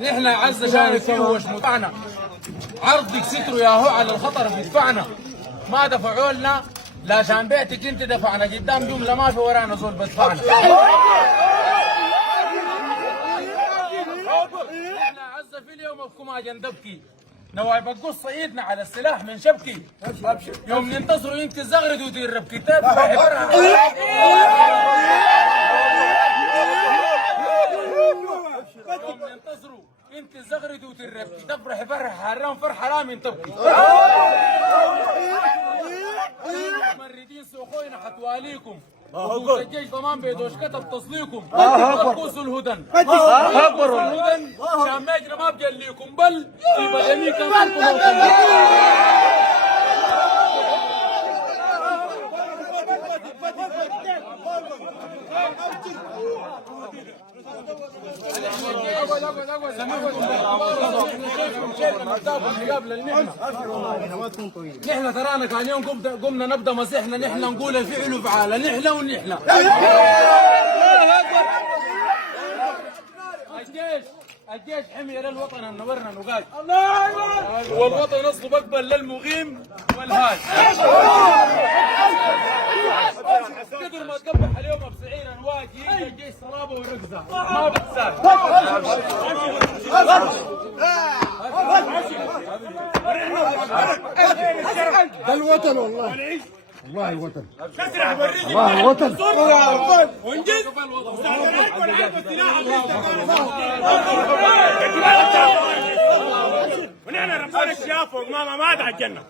نحن عز شانك فيه وش مدفعنا عرضك ستروا يا هو على الخطر بيدفعنا ما دفعوا لنا لا شان بيعتك انت دفعنا قدام جمله ما في ورانا زول بدفعنا. نحن عز في اليوم بكم اجل دبكي نوايب القصه ايدنا على السلاح من شبكي يوم ننتصروا انت الزغرد ودير ربكي تدفع يوم ننتصروا انت الزغرد وتربكي تفرح فرح حرام فرح حرام من تبكي ممردين سوقونا حتواليكم وقوس الجيش ضمان بيدوش كتب تصليكم قوس الهدن الهدن شام ماجرى ما بجليكم بل في بغني كان نحن ترانا كان يوم قمنا نبدا مسيحنا نحن نقول الفعل وفعاله نحن ونحن الجيش حمي للوطن نورنا نقال والوطن اصله اقبل للمغيم والهاج قدر ما تقبح اليوم بسعير انواج يجي الجيش صلابه ورقزه ما بتسال ده الوطن والله والله الوطن والله الوطن ونجز ونحن ربنا الشاف وماما ما على الجنه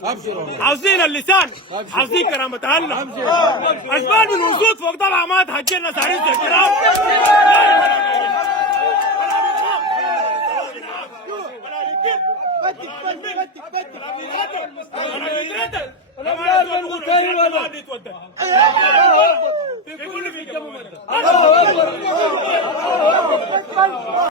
حافظين اللسان حافظين كرامة اهلنا اسباب الوجود فوق طلع ما الجنه سعيد الكرام